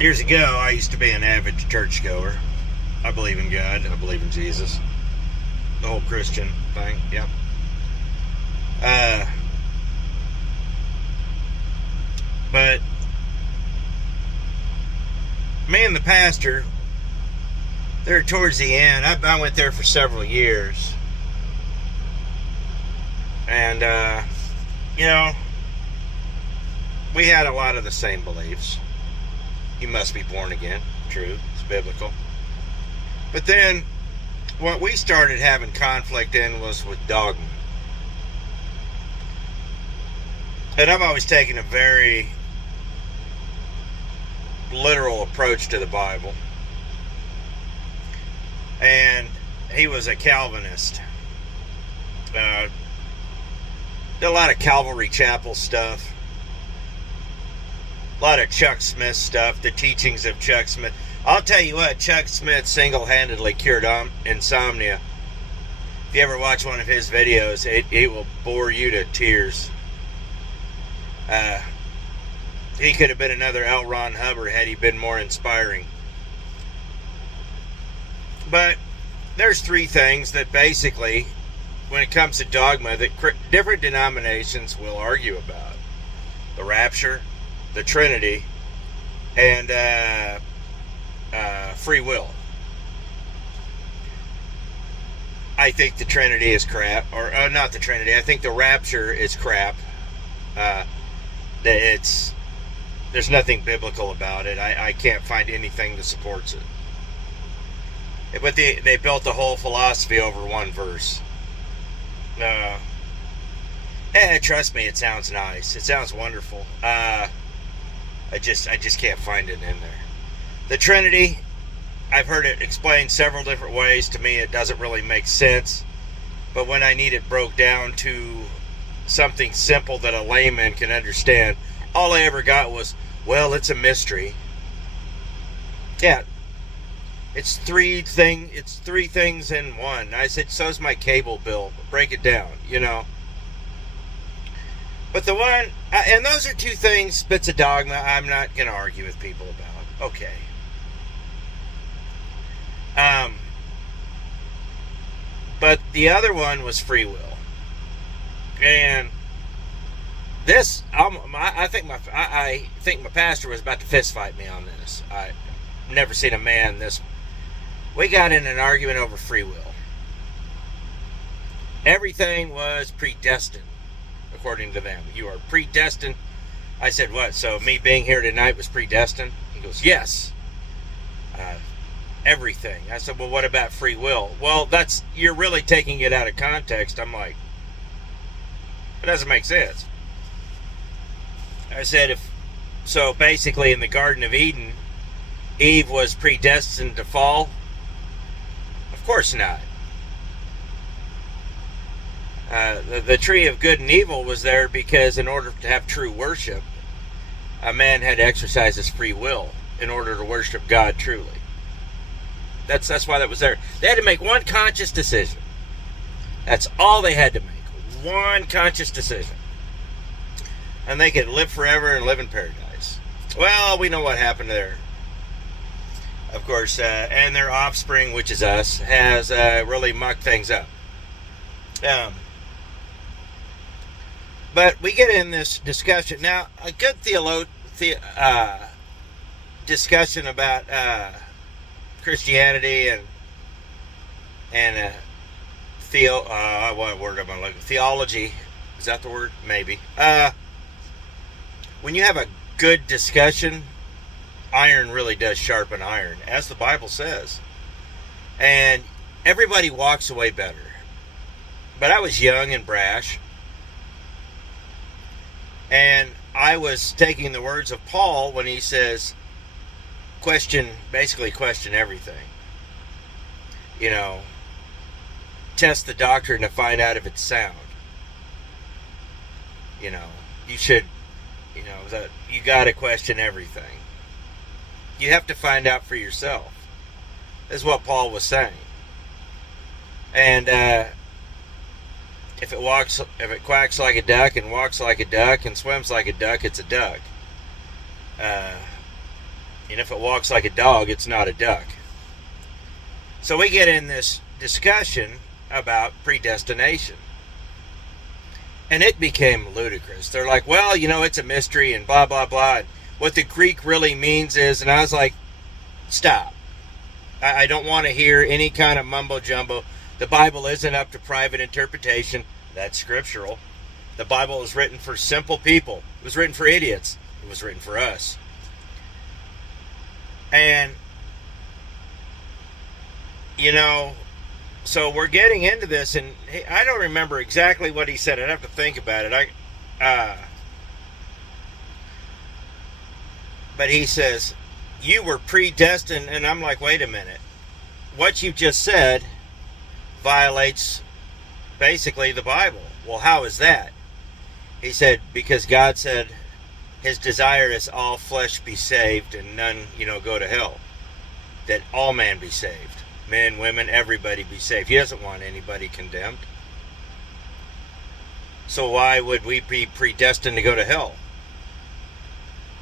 Years ago, I used to be an avid churchgoer. I believe in God. I believe in Jesus. The whole Christian thing. Yep. Uh, but me and the pastor, there towards the end, I went there for several years. And, we had a lot of the same beliefs. You must be born again. True. It's biblical. But then, what we started having conflict in was with dogma. And I've always taken a very literal approach to the Bible. And he was a Calvinist. Did a lot of Calvary Chapel stuff. A lot of Chuck Smith stuff, the teachings of Chuck Smith. I'll tell you what, Chuck Smith single-handedly cured insomnia. If you ever watch one of his videos, it will bore you to tears. He could have been another L. Ron Hubbard had he been more inspiring. But there's three things that basically, when it comes to dogma, that different denominations will argue about. The rapture, the Trinity, and free will. I think the Trinity is crap, or not the Trinity. I think the rapture is crap. There's nothing biblical about it. I can't find anything that supports it. But they built the whole philosophy over one verse. Trust me, it sounds nice. It sounds wonderful. I just can't find it in there. The Trinity, I've heard it explained several different ways. To me, it doesn't really make sense. But when I need it broke down to something simple that a layman can understand, all I ever got was, well, it's a mystery. Yeah. It's three things in one. I said, so's my cable bill. Break it down, But the one, and those are two things, bits of dogma, I'm not going to argue with people about. Okay. But the other one was free will. And this, I think my pastor was about to fist fight me on this. I've never seen a man this. We got in an argument over free will. Everything was predestined, according to them. You are predestined. I said, what? So me being here tonight was predestined? He goes, yes. Everything. I said, well, what about free will? Well, you're really taking it out of context. I'm like, it doesn't make sense. I said, so basically in the Garden of Eden, Eve was predestined to fall? Of course not. The tree of good and evil was there because in order to have true worship, a man had to exercise his free will in order to worship God truly. That's why that was there. They had to make one conscious decision. That's all they had to make. One conscious decision. And they could live forever and live in paradise. Well, we know what happened there. Of course, and their offspring, which is us, has really mucked things up. But we get in this discussion. Now, a good discussion about Christianity and what word am I looking? Theology. Is that the word? Maybe. When you have a good discussion, iron really does sharpen iron, as the Bible says. And everybody walks away better. But I was young and brash. And I was taking the words of Paul when he says, basically question everything. Test the doctrine to find out if it's sound. You should, that you got to question everything. You have to find out for yourself. Is what Paul was saying. And if it quacks like a duck and walks like a duck and swims like a duck, it's a duck. And if it walks like a dog, it's not a duck. So we get in this discussion about predestination. And it became ludicrous. They're like, well, it's a mystery and blah, blah, blah. And what the Greek really means is, and I was like, stop. I don't want to hear any kind of mumbo jumbo. The Bible isn't up to private interpretation. That's scriptural. The Bible was written for simple people. It was written for idiots. It was written for us. And, so we're getting into this, and I don't remember exactly what he said. I'd have to think about it. But he says, you were predestined, and I'm like, wait a minute. What you just said violates basically the Bible. Well, how is that? He said, because God said his desire is all flesh be saved and none, go to hell. That all man be saved. Men, women, everybody be saved. He doesn't want anybody condemned. So why would we be predestined to go to hell?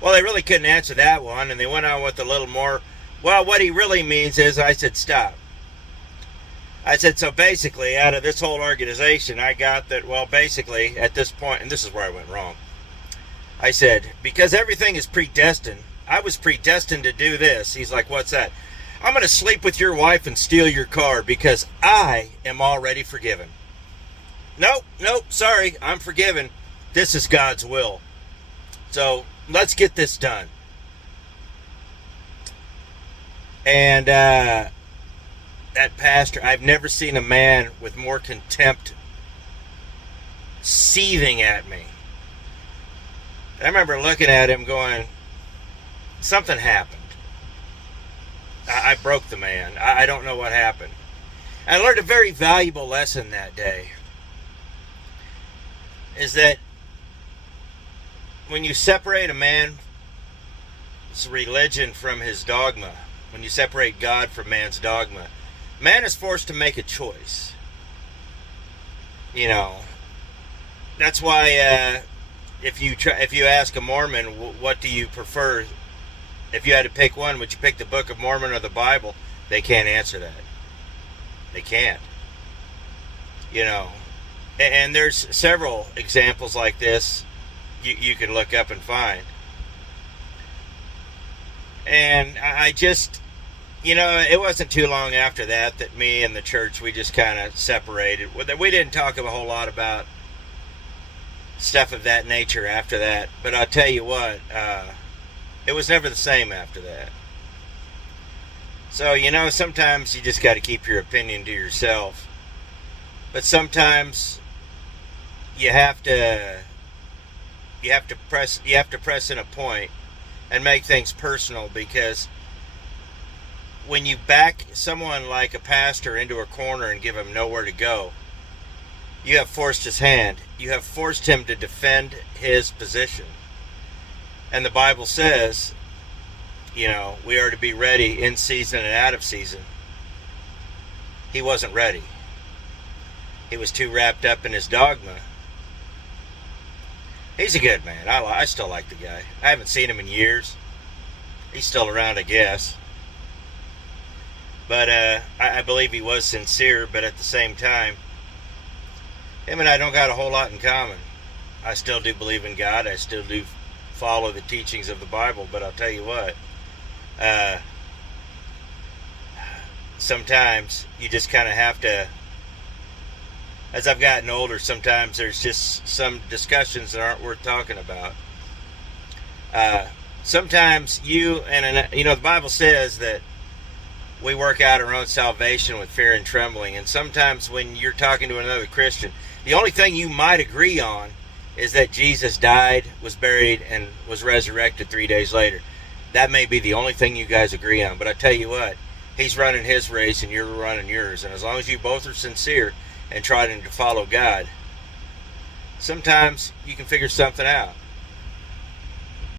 Well, they really couldn't answer that one, and they went on with a little more. Well, what he really means is, I said, stop. I said, so basically, out of this whole organization, I got that, well, basically, at this point, and this is where I went wrong. I said, because everything is predestined, I was predestined to do this. He's like, what's that? I'm going to sleep with your wife and steal your car because I am already forgiven. Nope, sorry, I'm forgiven. This is God's will. So let's get this done. And that pastor, I've never seen a man with more contempt seething at me. I remember looking at him going, something happened. I broke the man. I don't know what happened. I learned a very valuable lesson that day. Is that when you separate a man's religion from his dogma, when you separate God from man's dogma, man is forced to make a choice. That's why if you ask a Mormon, what do you prefer? If you had to pick one, would you pick the Book of Mormon or the Bible? They can't answer that. They can't. And there's several examples like this you can look up and find. And I just, it wasn't too long after that me and the church, we just kind of separated. We didn't talk a whole lot about stuff of that nature after that. But I'll tell you what, it was never the same after that. So, sometimes you just got to keep your opinion to yourself. But sometimes you have to press in a point and make things personal, because when you back someone like a pastor into a corner and give him nowhere to go, you have forced his hand. You have forced him to defend his position. And the Bible says, we are to be ready in season and out of season. He wasn't ready. He was too wrapped up in his dogma. He's a good man. I still like the guy. I haven't seen him in years. He's still around, I guess. But I believe he was sincere, but at the same time, him and I don't got a whole lot in common. I still do believe in God. I still do follow the teachings of the Bible, but I'll tell you what, sometimes you just kind of have to, as I've gotten older, sometimes there's just some discussions that aren't worth talking about. Sometimes the Bible says that we work out our own salvation with fear and trembling, and sometimes when you're talking to another Christian, the only thing you might agree on is that Jesus died, was buried, and was resurrected 3 days later. That may be the only thing you guys agree on. But I tell you what, he's running his race and you're running yours. And as long as you both are sincere and trying to follow God, sometimes you can figure something out.